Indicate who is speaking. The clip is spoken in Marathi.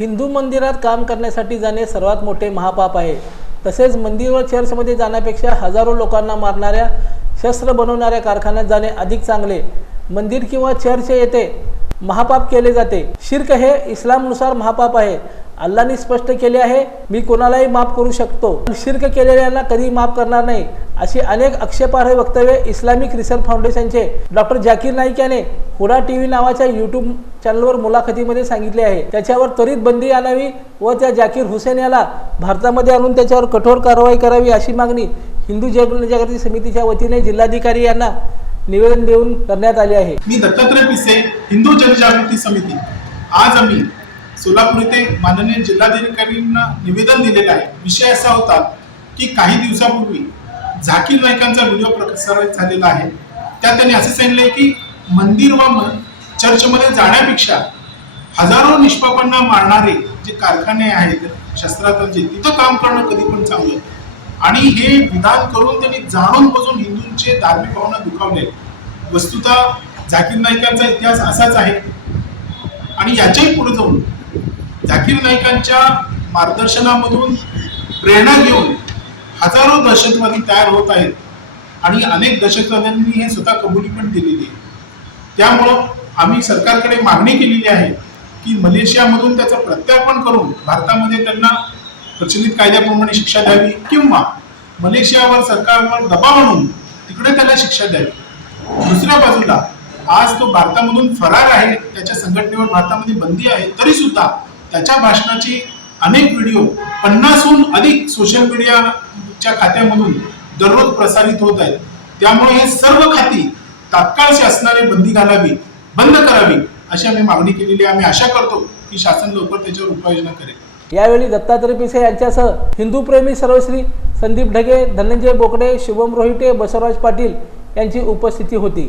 Speaker 1: हिंदू मंदिरात काम करण्यासाठी जाणे सर्वात मोठे महापाप आहे. तसेच मंदिर व चर्चमध्ये जाण्यापेक्षा हजारो लोकांना मारणाऱ्या शस्त्र बनवणाऱ्या कारखान्यात जाणे अधिक चांगले. मंदिर किंवा चर्च येथे महापाप केले जाते. शिर्क हे इस्लामनुसार महापाप आहे. अल्लाने स्पष्ट केले आहे मी कोणालाही माफ करू शकतो. पण शिर्क केलेल्यांना कधी माफ करणार नाही. अशी अनेक आक्षेपार्ह वक्तव्ये इस्लामिक रिसर्च फाउंडेशनचे डॉक्टर जाकीर नाईक याने हुडा टी व्ही नावाच्या यूट्यूब चॅनलवर मुलाखतीमध्ये सांगितले आहे. त्याच्यावर त्वरित बंदी आणावी व त्या जाकीर हुसेन याला भारतामध्ये आणून त्याच्यावर कठोर कारवाई करावी अशी मागणी हिंदू जग जागृती समितीच्या वतीने जिल्हाधिकारी यांना निवेदन देऊन करण्यात आले आहे.
Speaker 2: मी दत्तात्रय पिसे हिंदू जनजागृती समिती. आज आम्ही सोलापूर येथे माननीय जिल्हाधिकाऱ्यांना निवेदन दिलेलं आहे. विषय असा होता की काही दिवसापूर्वी झाकीर नाईकांचा व्हिडिओ प्रसारित झालेला आहे. त्यात त्यांनी असं सांगितले की मंदिर व म- चर्चमध्ये जाण्यापेक्षा हजारो निष्पापांना मारणारे जे कारखाने आहेत शस्त्रास्त्रांचे तिथं काम करणं कधी पण चांगलं आणि हे विधान करून त्यांनी जाणून बजून हिंदूंचे धार्मिक भावना दुखावले. वस्तुतः झाकीर नाईकांचा इतिहास असाच आहे. आणि याच्याही पुढे जाऊन झाकीर नाईकांच्या मार्गदर्शनामधून प्रेरणा घेऊन हजारो दहशतवादी तयार होत आहेत. आणि अनेक दहशतवाद्यांनी हे स्वतः कबुली पण दिलेली आहे. त्यामुळं आम्ही सरकारकडे मागणी केलेली आहे की मलेशियामधून त्याचं प्रत्यार्पण करून भारतामध्ये त्यांना प्रचलित कायद्याप्रमाणे शिक्षा द्यावी किंवा मलेशियावर सरकारवर दबाव आणून तिकडे त्याला शिक्षा द्यावी. दुसऱ्या बाजूला आज तो भारतामधून फरार आहे त्याच्या संघटनेवर भारतामध्ये बंदी आहे तरी सुद्धा त्याच्या भाषणाची अनेक व्हिडिओ पन्नासहून अधिक सोशल मीडियाच्या खात्यामधून दररोज प्रसारित होत आहेत. त्यामुळे हे सर्व खाती तात्काळ शासनाने बंदी घालावी बंद करावी अशी आम्ही मागणी केलेली आहे. आम्ही आशा करतो की शासन लवकर त्याच्यावर उपाययोजना करेल.
Speaker 1: यावेळी दत्तात्रय पिसे यांच्यासह हिंदू प्रेमी सर्वश्री संदीप ढगे धनंजय बोकडे शुभम रोहिटे बसवराज पाटील यांची उपस्थिती होती.